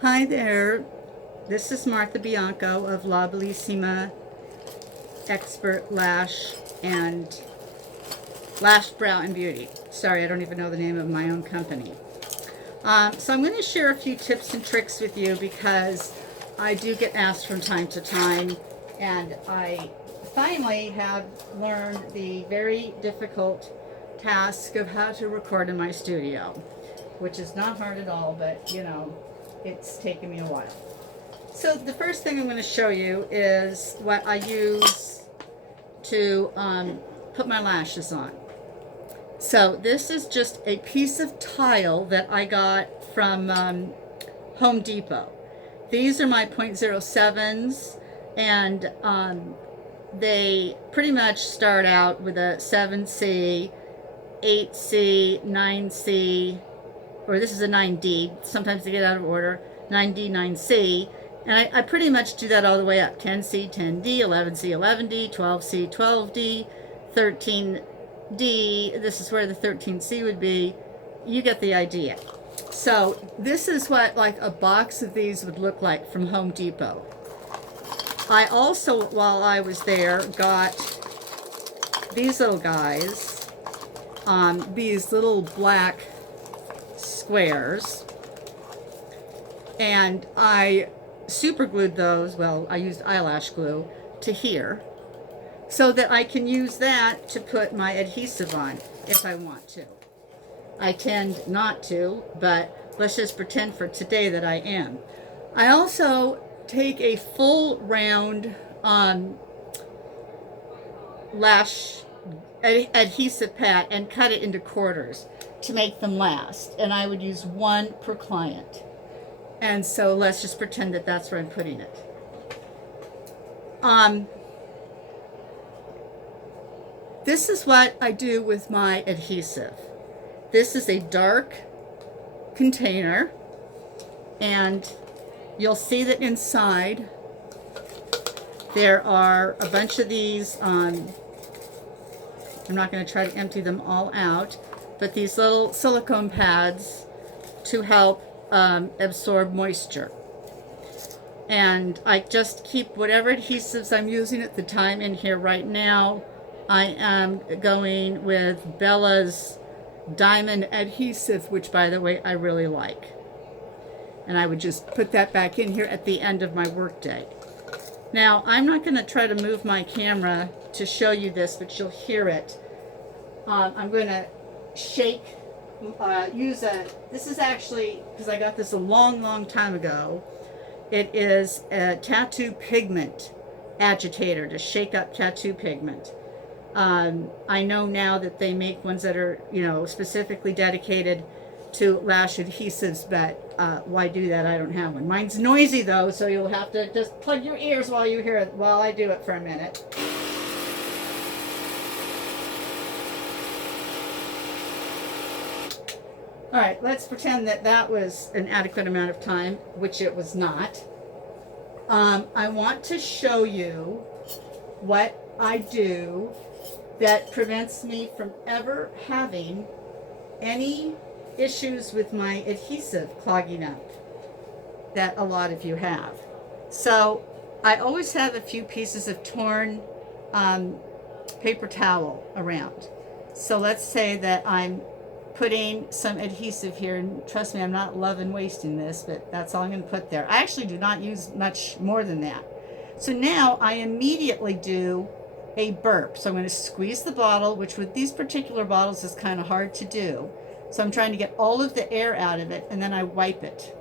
Hi there, this is Martha Bianco of La Bellissima Expert Lash and Lash Brow and Beauty. Sorry, I don't even know the name of my own company. So I'm going to share a few tips and tricks with you because I do get asked from time to time, and I finally have learned the very difficult task of how to record in my studio, which is not hard at all, but it's taken me a while. So the first thing I'm going to show you is what I use to put my lashes on. So this is just a piece of tile that I got from Home Depot. These are my .07s, and they pretty much start out with a 7C, 8C, 9C, or this is a 9D. Sometimes they get out of order. 9D, 9C. And I pretty much do that all the way up. 10C, 10D, 11C, 11D, 12C, 12D, 13D. This is where the 13C would be. You get the idea. So this is what like a box of these would look like from Home Depot. I also, while I was there, got these little guys, these little black squares, and I super glued those, well, I used eyelash glue to here so that I can use that to put my adhesive on if I want to. I tend not to, but let's just pretend for today that I am. I also take a full round lash adhesive pad and cut it into quarters to make them last, and I would use one per client. And so let's just pretend that that's where I'm putting it. This is what I do with my adhesive. This is a dark container, and you'll see that inside there are a bunch of these. I'm not going to try to empty them all out, but these little silicone pads to help absorb moisture. And I just keep whatever adhesives I'm using at the time in here. Right now I am going with Bella's diamond adhesive, which by the way I really like, and I would just put that back in here at the end of my work day. Now I'm not going to try to move my camera to show you this, but you'll hear it. I'm going to shake, this is actually, because I got this a long time ago, it is a tattoo pigment agitator to shake up tattoo pigment. I know now that they make ones that are, specifically dedicated to lash adhesives, but why do that? I don't have one. Mine's noisy though, so you'll have to just plug your ears while you hear it, while I do it for a minute. All right, let's pretend that that was an adequate amount of time, which it was not. I want to show you what I do that prevents me from ever having any issues with my adhesive clogging up that a lot of you have. So I always have a few pieces of torn paper towel around. So let's say that I'm putting some adhesive here, and trust me, I'm not loving wasting this, but that's all I'm going to put there. I actually do not use much more than that. So now I immediately do a burp. So I'm going to squeeze the bottle, which with these particular bottles is kind of hard to do. So I'm trying to get all of the air out of it, and then I wipe it.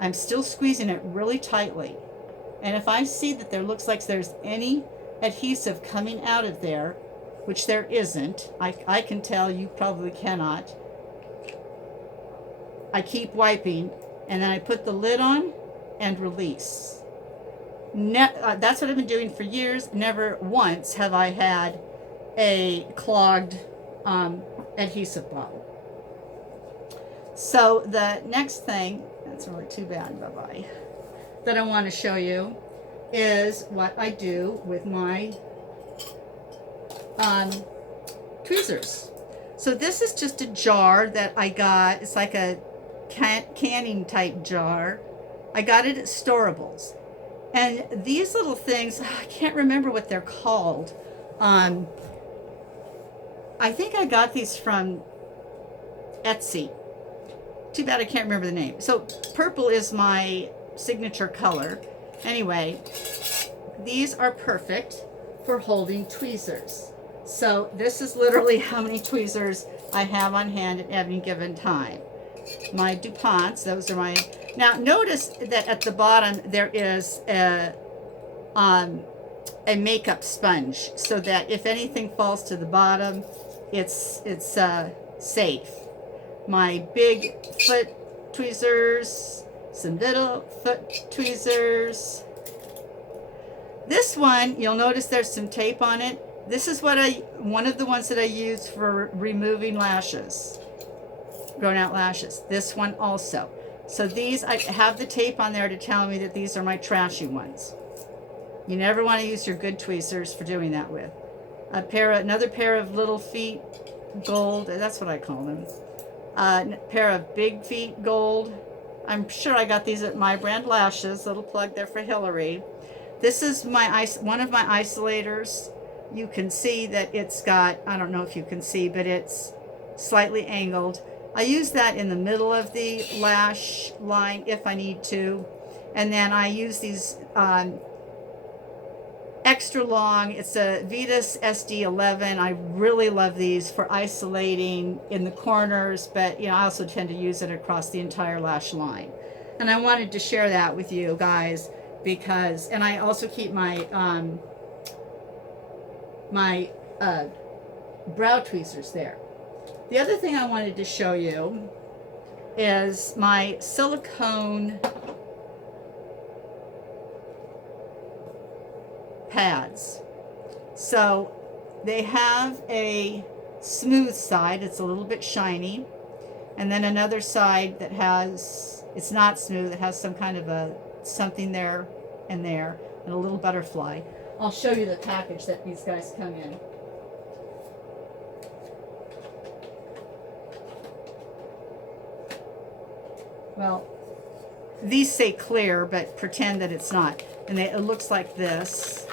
I'm still squeezing it really tightly. And if I see that there looks like there's any adhesive coming out of there, which there isn't, I can tell, you probably cannot, I keep wiping, and then I put the lid on and release. That's what I've been doing for years. Never once have I had a clogged adhesive bottle. So the next thing, that's really too bad, bye-bye, that I want to show you is what I do with my tweezers. So this is just a jar that I got. It's like a canning type jar. I got it at Storables. And these little things, I can't remember what they're called. Um, I think I got these from Etsy. Too bad I can't remember the name. So purple is my signature color. Anyway, these are perfect for holding tweezers. So this is literally how many tweezers I have on hand at any given time. My DuPonts, those are my... Now notice that at the bottom there is a makeup sponge, so that if anything falls to the bottom, it's safe. My big foot tweezers, some little foot tweezers. This one, you'll notice there's some tape on it. This is one of the ones that I use for removing lashes, grown out lashes. This one also. So these, I have the tape on there to tell me that these are my trashy ones. You never want to use your good tweezers for doing that with. Another pair of little feet gold, that's what I call them. A pair of big feet gold. I'm sure I got these at My Brand Lashes. Little plug there for Hillary. This is one of my isolators. You can see that it's got, I don't know if you can see, but it's slightly angled. I use that in the middle of the lash line if I need to. And then I use these extra long. It's a Vetus SD11. I really love these for isolating in the corners, but I also tend to use it across the entire lash line. And I wanted to share that with you guys because, and I also keep my brow tweezers there. The other thing I wanted to show you is my silicone pads. So they have a smooth side, it's a little bit shiny, and then another side that has, it's not smooth, it has some kind of something there and there, and a little butterfly. I'll show you the package that these guys come in. Well, these say clear, but pretend that it's not. And it looks like this.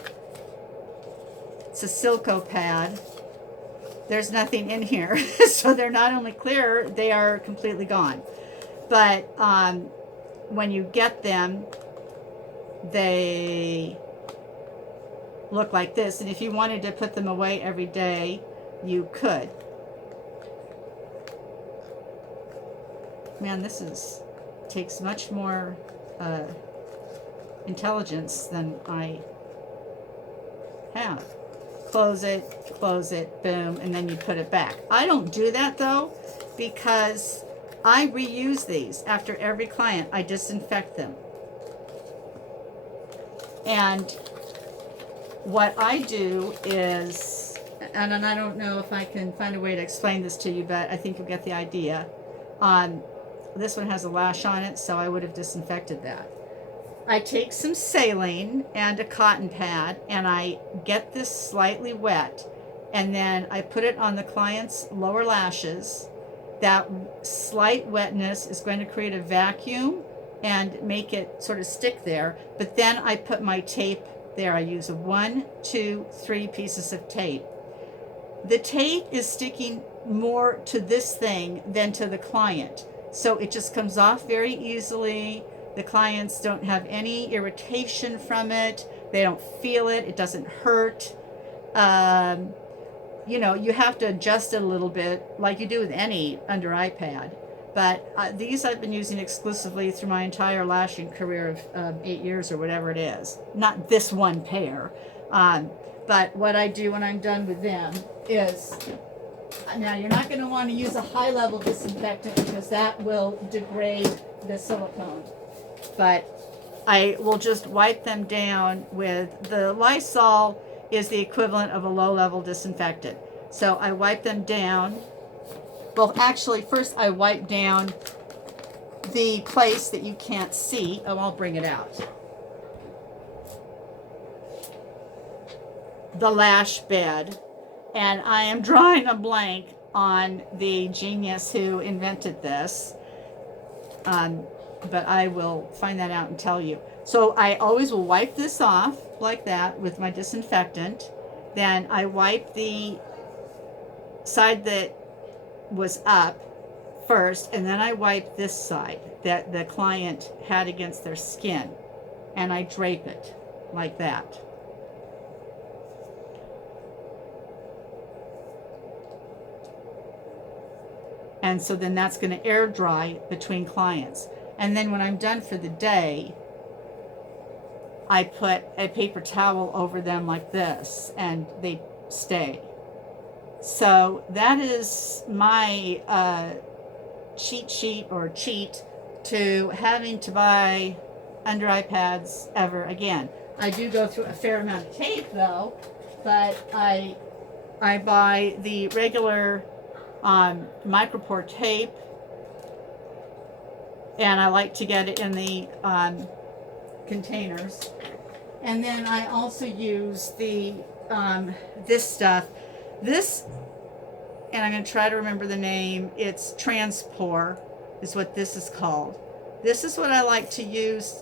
It's a Silco pad. There's nothing in here. So they're not only clear, they are completely gone. But when you get them, they look like this. And if you wanted to put them away every day, you could. Man, this takes much more intelligence than I have. Close it, boom, and then you put it back. I don't do that though, because I reuse these after every client. I disinfect them. And what I do is, and I don't know if I can find a way to explain this to you, but I think you'll get the idea. This one has a lash on it, so I would have disinfected that. I take some saline and a cotton pad, and I get this slightly wet, and then I put it on the client's lower lashes. That slight wetness is going to create a vacuum and make it sort of stick there, but then I put my tape there. I use 1, 2, 3 pieces of tape. The tape is sticking more to this thing than to the client. So it just comes off very easily. The clients don't have any irritation from it. They don't feel it. It doesn't hurt. You have to adjust it a little bit like you do with any under eye pad. But these I've been using exclusively through my entire lashing career of 8 years or whatever it is. Not this one pair. But what I do when I'm done with them is, now you're not going to want to use a high level disinfectant because that will degrade the silicone. But I will just wipe them down with, the Lysol is the equivalent of a low level disinfectant. So I wipe them down. Well, actually, first I wipe down the place that you can't see. Oh, I'll bring it out. The lash bed. And I am drawing a blank on the genius who invented this. but I will find that out and tell you. So I always will wipe this off like that with my disinfectant. Then I wipe the side that was up first, and then I wipe this side that the client had against their skin, and I drape it like that. And so then that's going to air dry between clients. And then when I'm done for the day, I put a paper towel over them like this, and they stay. So that is my cheat sheet or cheat to having to buy under eye pads ever again. I do go through a fair amount of tape though, but I buy the regular micropore tape, and I like to get it in the containers. And then I also use the this stuff. This, and I'm going to try to remember the name, it's Transpore is what this is called. This is what I like to use.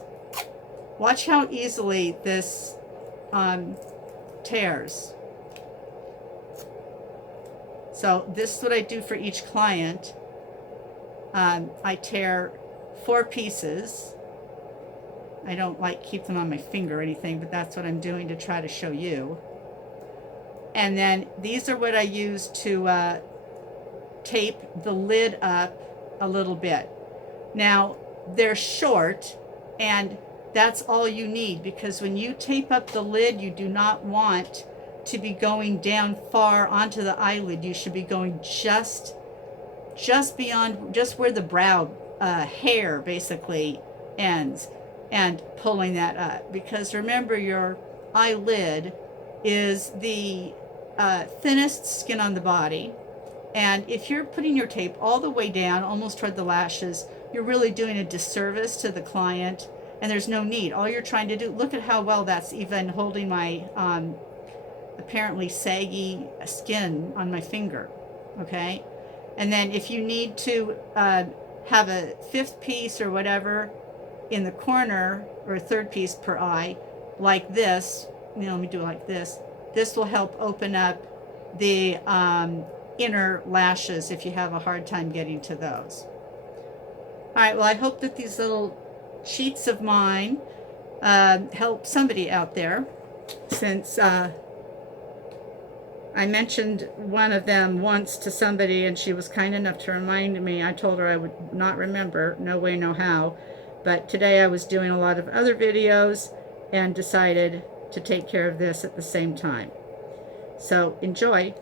Watch how easily this tears. So this is what I do for each client. I tear 4 pieces. I don't like keep them on my finger or anything, but that's what I'm doing to try to show you. And then these are what I use to tape the lid up a little bit. Now they're short, and that's all you need, because when you tape up the lid, you do not want to be going down far onto the eyelid. You should be going just beyond, just where the brow hair basically ends, and pulling that up, because remember, your eyelid is the thinnest skin on the body, and if you're putting your tape all the way down almost toward the lashes, you're really doing a disservice to the client, and there's no need. All you're trying to do, look at how well that's even holding my apparently saggy skin on my finger. Okay, and then if you need to have a 5th piece or whatever in the corner, or a 3rd piece per eye, like this, let me do it like this. This will help open up the inner lashes if you have a hard time getting to those. All right, well, I hope that these little sheets of mine help somebody out there, since I mentioned one of them once to somebody, and she was kind enough to remind me. I told her I would not remember, no way, no how. But today I was doing a lot of other videos and decided to take care of this at the same time. So enjoy.